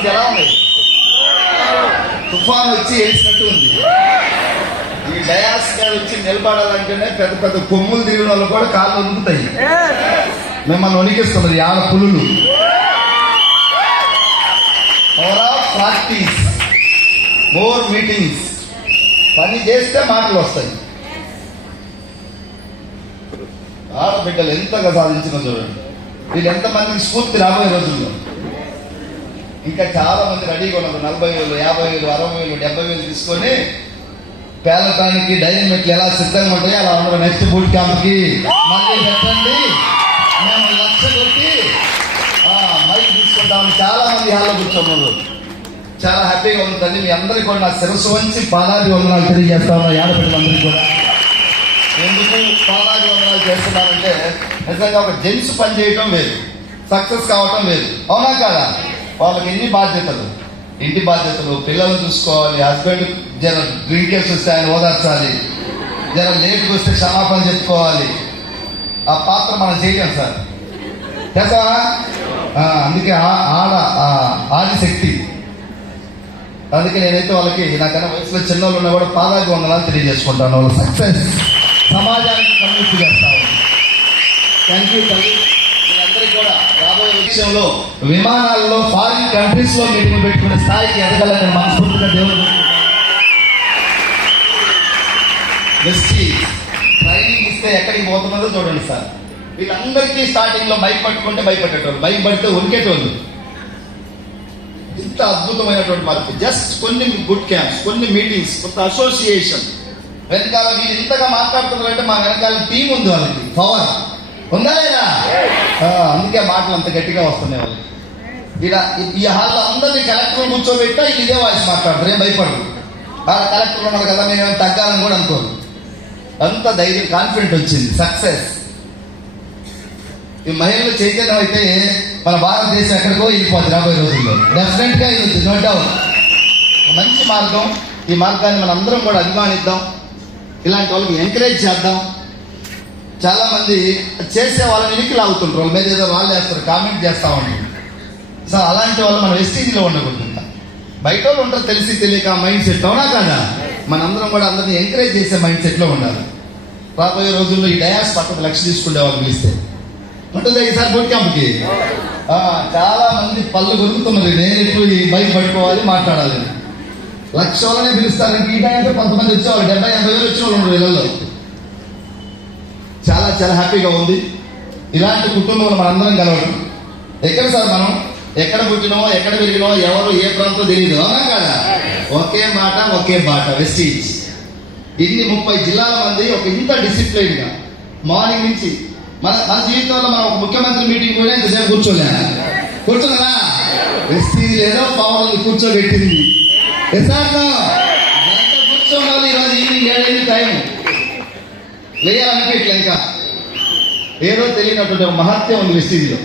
పరిస్థితి ఎలా ఉన్నాయి తుఫాన్ వచ్చి వేసినట్టు ఉంది. ఈ డయాస్ గారు వచ్చి నిలబడాలంటేనే పెద్ద పెద్ద కొమ్ములు తిరిగిన వాళ్ళు కూడా కాళ్ళు వణుకుతాయి. మిమ్మల్ని వణికిస్తున్నది ఆడ పులులు. ఆఫ్ ప్రాక్టీస్ మోర్ మీటింగ్స్ పని చేస్తే మాటలు వస్తాయి. ఆడబిడ్డలు ఎంతగా సాధించిన చూడండి. వీళ్ళు ఎంతమందికి స్ఫూర్తి రాబోయే రోజుల్లో? ఇంకా చాలా మంది రెడీగా ఉన్నారు. నలభై వేలు యాభై వేలు అరవై వేలు డెబ్బై వేలు తీసుకొని పేలటానికి డైనమిక్లు ఎలా సిద్ధంగా ఉంటాయో అలా ఉండరు. నెక్స్ట్ బూట్ క్యాంప్కి మళ్ళీ పెట్టండి. మేము లక్ష కొట్టి మైక్ తీసుకుంటాం చాలా మంది హాల్లో కూర్చున్నారు. చాలా హ్యాపీగా ఉంటుంది మీ అందరికీ కూడా నా శిరస్సు వంచి పాదాది వందనాలు తెలియజేస్తా ఉన్నా ఆడపిల్లలందరికీ కూడా. ఎందుకు పాదాది వందనాలు చేస్తున్నారంటే నిజంగా ఒక జెంట్స్ పని చేయటం వేరు. సక్సెస్ కావటం వేరు. అవునా కాదా? వాళ్ళకి ఎన్ని బాధ్యతలు? ఇంటి బాధ్యతలు? పిల్లలు చూసుకోవాలి హస్బెండ్ జర డ్రింక్ వస్తే ఆయన ఓదార్చాలి. జర లేట్కి వస్తే క్షమాపణ చెప్పుకోవాలి. ఆ పాత్ర మనం చేయలేం సార్. చేసావా అందుకే ఆ- ఆడ ఆదిశక్తి అందుకే నేనైతే వాళ్ళకి నాకన్నా వయసులో చిన్నోళ్ళు ఉన్నా కూడా పాదాకి వందనాలు తెలియజేసుకుంటాను. వాళ్ళ సక్సెస్ సమాజానికి కమ్యూనిటీ చేస్తాను థ్యాంక్ యూ తల్లి మీ అందరికీ కూడా రాబోయే విషయంలో విమానాల్లో ఫారిన్ కంట్రీస్లో మీటింగ్ పెట్టుకునే స్థాయికి ఎదగాలని మనస్ఫూర్తిగా దేవుడు ట్రైనింగ్ ఇస్తే ఎక్కడికి పోతున్నారో చూడండి సార్. వీళ్ళందరికీ స్టార్టింగ్లో బైక్ పట్టుకుంటే భయపడేటోళ్ళు బైక్ పడితే ఉరికేటోళ్ళు. ఇంత అద్భుతమైనటువంటి మార్పు. జస్ట్ కొన్ని గుడ్ క్యాంప్స్ కొన్ని మీటింగ్స్ కొంత అసోసియేషన్ వెనకాల మీరు ఇంతగా మాట్లాడుతున్నారంటే మా వెనకాల టీం ఉంది వాళ్ళకి పవర్ ఉందా లేదా? అందుకే మాటలు అంత గట్టిగా వస్తున్నాయి వాళ్ళకి. ఇలా ఈ- హాల్లో అందరినీ కలెక్టర్ కూర్చోబెట్టా ఇదే వాయిస్ మాట్లాడతారు ఏం భయపడదు ఆ కలెక్టర్ ఉన్నారు కదా మేమేం తగ్గాలని కూడా అనుకోరు. అంత ధైర్యం కాన్ఫిడెంట్ వచ్చింది సక్సెస్ ఈ మహిళలు చైతన్యం అయితే మన భారతదేశం ఎక్కడికో వెళ్ళిపోతుంది రాబోయే రోజుల్లో. డెఫినెట్గా ఇది నో డౌట్ మంచి మార్గం ఈ మార్గాన్ని మనం అందరం కూడా అభిమానిద్దాం. ఇలాంటి వాళ్ళకి ఎంకరేజ్ చేద్దాం. చాలా మంది చేసే వాళ్ళని ఇనికి లాగుతుంటారు వాళ్ళ మీద ఏదో వాళ్ళు వేస్తారు కామెంట్ చేస్తా ఉంటారు సో అలాంటి వాళ్ళు మనం ఎస్టీజీలో ఉండకూడదు. బయట వాళ్ళు ఉంటారు తెలిసి తెలియక మైండ్ సెట్ అవునా కదా? మనందరం కూడా అందరిని ఎంకరేజ్ చేసే మైండ్ సెట్లో ఉండాలి. రాబోయే రోజుల్లో ఈ డయాస్ పక్కన లక్ష తీసుకునే వాళ్ళు పిలిస్తే. ఉంటుంది ఈసారి బోట్ క్యాంప్కి చాలా మంది పళ్ళు కొరుకుతున్నారు నేను ఎట్లు ఈ బైక్ పట్టుకోవాలి మాట్లాడాలి లక్ష వాళ్ళనే పిలుస్తారు. ఈ టైంలో కొంతమంది వచ్చేవాళ్ళు డెబ్బై ఎనభై వేలు వచ్చేవాళ్ళు ఉండరు వీళ్ళల్లో. చాలా చాలా హ్యాపీగా ఉంది. ఇలాంటి కుటుంబంలో మనందరం కలవడం ఎక్కడ సార్ మనం? ఎక్కడ పుట్టినో ఎక్కడ పెరిగినో ఎవరు ఏ ప్రాంతం తెలియదు. అవునా కదా? ఒకే మాట ఒకే బాట వెస్టీజ్. ఇన్ని ముప్పై జిల్లాల మంది ఒక ఇంత డిసిప్లైన్గా మార్నింగ్ నుంచి మన మన జీవితంలో మనం ఒక ముఖ్యమంత్రి మీటింగ్ కూడా ఇంతసేపు కూర్చోలే. కూర్చున్నారా? వెస్టీజ్ ఏదో పవర్ కూర్చోబెట్టింది. ఎసార్లో లేయాలనిపించట్లే ఇంకా ఏదో తెలియనటువంటి ఒక మహత్యం ఉంది వెస్టీజ్లో